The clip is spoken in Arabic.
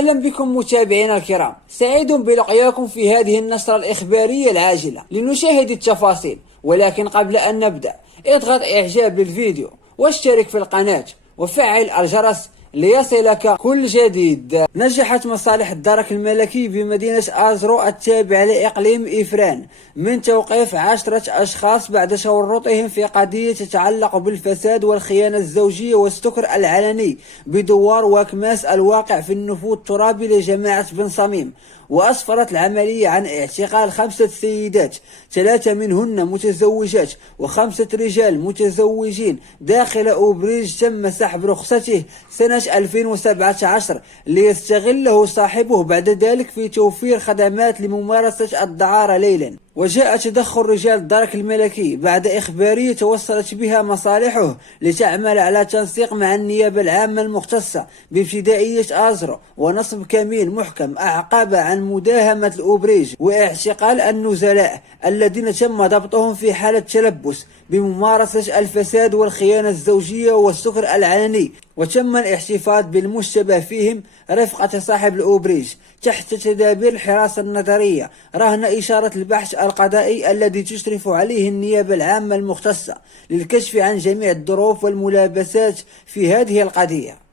أهلا بكم متابعينا الكرام، سعيد بلقياكم في هذه النشرة الإخبارية العاجلة لنشاهد التفاصيل. ولكن قبل أن نبدأ اضغط إعجاب للفيديو واشترك في القناة وفعل الجرس ليصلك كل جديد. نجحت مصالح الدرك الملكي بمدينة آزرو التابعة لإقليم إفران من توقيف 10 أشخاص بعد تورطهم في قضية تتعلق بالفساد والخيانة الزوجية والسكر العلني بدوار وكماس الواقع في النفوذ الترابي لجماعة بن صميم. وأسفرت العملية عن اعتقال 5 سيدات، 3 منهن متزوجات و5 رجال متزوجين داخل أوبريج تم سحب رخصته سنة 2017 ليستغله صاحبه بعد ذلك في توفير خدمات لممارسة الدعارة ليلا. وجاء تدخل رجال الدرك الملكي بعد إخبارية توصلت بها مصالحه لتعمل على تنسيق مع النيابة العامة المختصة بابتدائية آزرو ونصب كمين محكم أعقب عن مداهمة الأوبريج واعتقال النزلاء الذين تم ضبطهم في حالة تلبس بممارسة الفساد والخيانة الزوجية والسكر العلني، وتم الاحتفاظ بالمشتبه فيهم رفقة صاحب الأوبريج تحت تدابير الحراسة النظرية رهن إشارة البحث القضائي الذي تشرف عليه النيابة العامة المختصة للكشف عن جميع الظروف والملابسات في هذه القضية.